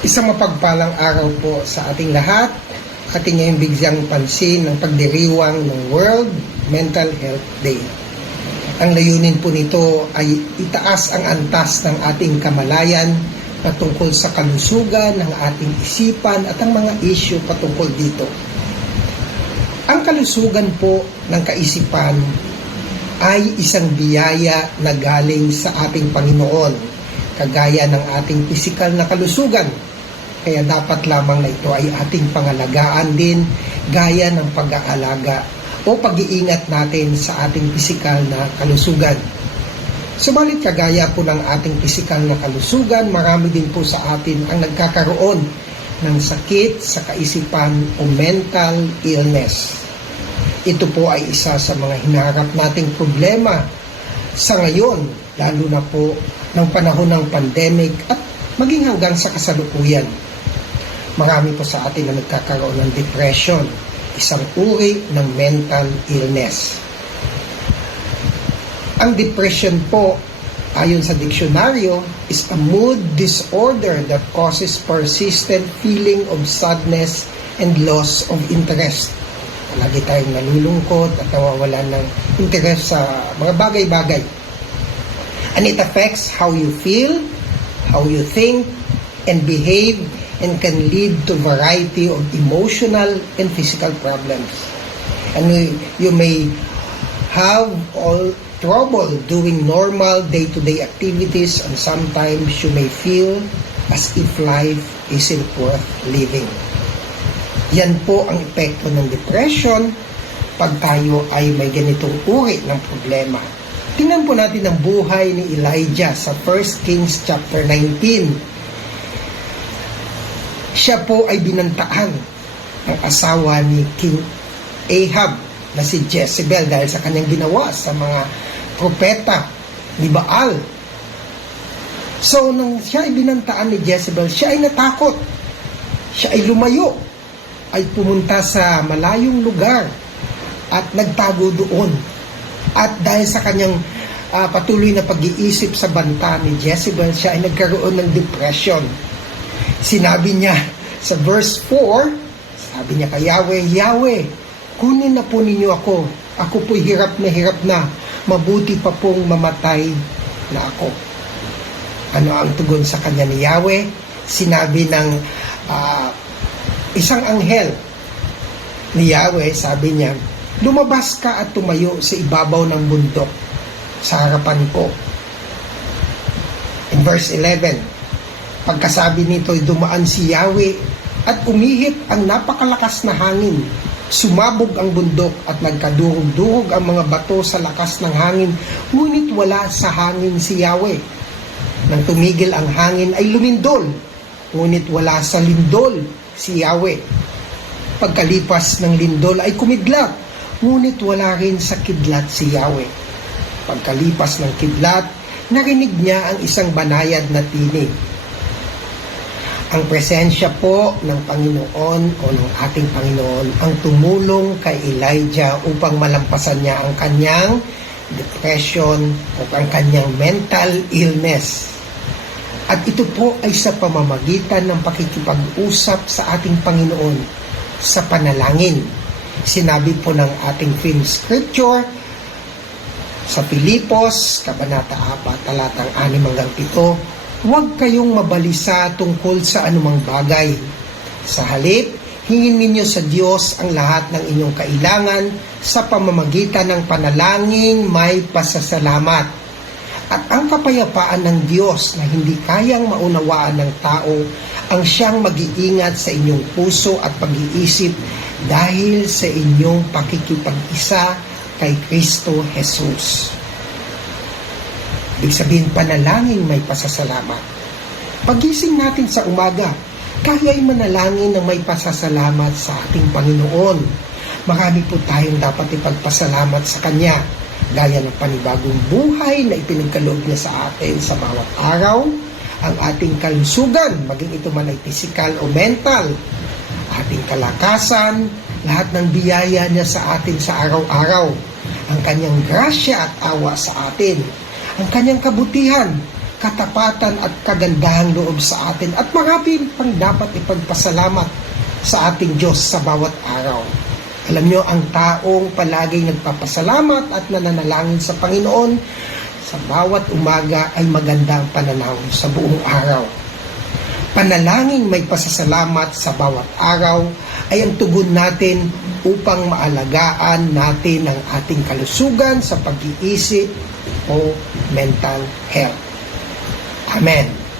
Isang mapagpalang araw po sa ating lahat. Ating ngayong bigyang pansin ng pagdiriwang ng World Mental Health Day. Ang layunin po nito ay itaas ang antas ng ating kamalayan patungkol sa kalusugan ng ating isipan at ang mga isyu patungkol dito. Ang kalusugan po ng kaisipan ay isang biyaya na galing sa ating Panginoon, kagaya ng ating pisikal na kalusugan. Kaya dapat lamang na ito ay ating pangalagaan din, gaya ng pag-aalaga o pag-iingat natin sa ating pisikal na kalusugan. Subalit kagaya po ng ating pisikal na kalusugan, marami din po sa atin ang nagkakaroon ng sakit sa kaisipan o mental illness. Ito po ay isa sa mga hinaharap nating problema sa ngayon, lalo na po ng panahon ng pandemic at maging hanggang sa kasalukuyan. Marami po sa atin na nagkakaroon ng depression, isang uri ng mental illness. Ang depression po, ayon sa diksyonaryo, is a mood disorder that causes persistent feeling of sadness and loss of interest. Lagi tayong nalulungkot at nawawalan ng interest sa mga bagay-bagay. And it affects how you feel, how you think, and behave, and can lead to variety of emotional and physical problems. And you may have all trouble doing normal day-to-day activities, and sometimes you may feel as if life isn't worth living. Yan po ang epekto ng depression pag tayo ay may ganitong uri ng problema. Tingnan po natin ang buhay ni Elijah sa 1 Kings chapter 19. Siya po ay binantaan ng asawa ni King Ahab na si Jezebel dahil sa kanyang ginawa sa mga propeta ni Baal. So, nang siya ay binantaan ni Jezebel, siya ay natakot. Siya ay lumayo, ay pumunta sa malayong lugar at nagtago doon. At dahil sa kanyang patuloy na pag-iisip sa banta ni Jezebel, siya ay nagkaroon ng depression. Sinabi niya sa verse 4, sabi niya kay Yahweh, Yahweh, kunin na po ninyo ako. Ako po'y hirap na. Mabuti pa pong mamatay na ako. Ano ang tugon sa kanya ni Yahweh? Sinabi ng isang anghel ni Yahweh, sabi niya, lumabas ka at tumayo sa ibabaw ng bundok sa harapan ko. In verse 11, pagkasabi nito, dumaan si Yahweh at umihip ang napakalakas na hangin. Sumabog ang bundok at nagkadurog-durog ang mga bato sa lakas ng hangin, ngunit wala sa hangin si Yahweh. Nang tumigil ang hangin ay lumindol, ngunit wala sa lindol si Yahweh. Pagkalipas ng lindol ay kumidlat, ngunit wala rin sa kidlat si Yahweh. Pagkalipas ng kidlat, narinig niya ang isang banayad na tinig. Ang presensya po ng Panginoon o ng ating Panginoon ang tumulong kay Elijah upang malampasan niya ang kanyang depression o ang kanyang mental illness. At ito po ay sa pamamagitan ng pakikipag-usap sa ating Panginoon sa panalangin. Sinabi po ng ating film scripture sa Filipos, Kabanata 4, talatang 6-7, huwag kayong mabalisa tungkol sa anumang bagay. Sa halip, hingin ninyo sa Diyos ang lahat ng inyong kailangan sa pamamagitan ng panalangin may pasasalamat. At ang kapayapaan ng Diyos na hindi kayang maunawaan ng tao ang siyang mag-iingat sa inyong puso at pag-iisip dahil sa inyong pakikipag-isa kay Kristo Jesus. Ibig sabihin, panalangin may pasasalamat. Pagising natin sa umaga, kaya'y manalangin ng may pasasalamat sa ating Panginoon. Marami po tayong dapat ipagpasalamat sa Kanya, gaya ng panibagong buhay na ipinagkaloob niya sa atin sa bawat araw, ang ating kalusugan, maging ito man ay physical o mental, ating kalakasan, lahat ng biyaya niya sa atin sa araw-araw, ang Kanyang grasya at awa sa atin, ang Kanyang kabutihan, katapatan at kagandahang loob sa atin at marami pang dapat ipagpasalamat sa ating Diyos sa bawat araw. Alam nyo, ang taong palaging nagpapasalamat at nananalangin sa Panginoon sa bawat umaga ay magandang pananaw sa buong araw. Panalangin may pasasalamat sa bawat araw ay ang tugon natin upang maalagaan natin ang ating kalusugan sa pag-iisip o mental health. Amen.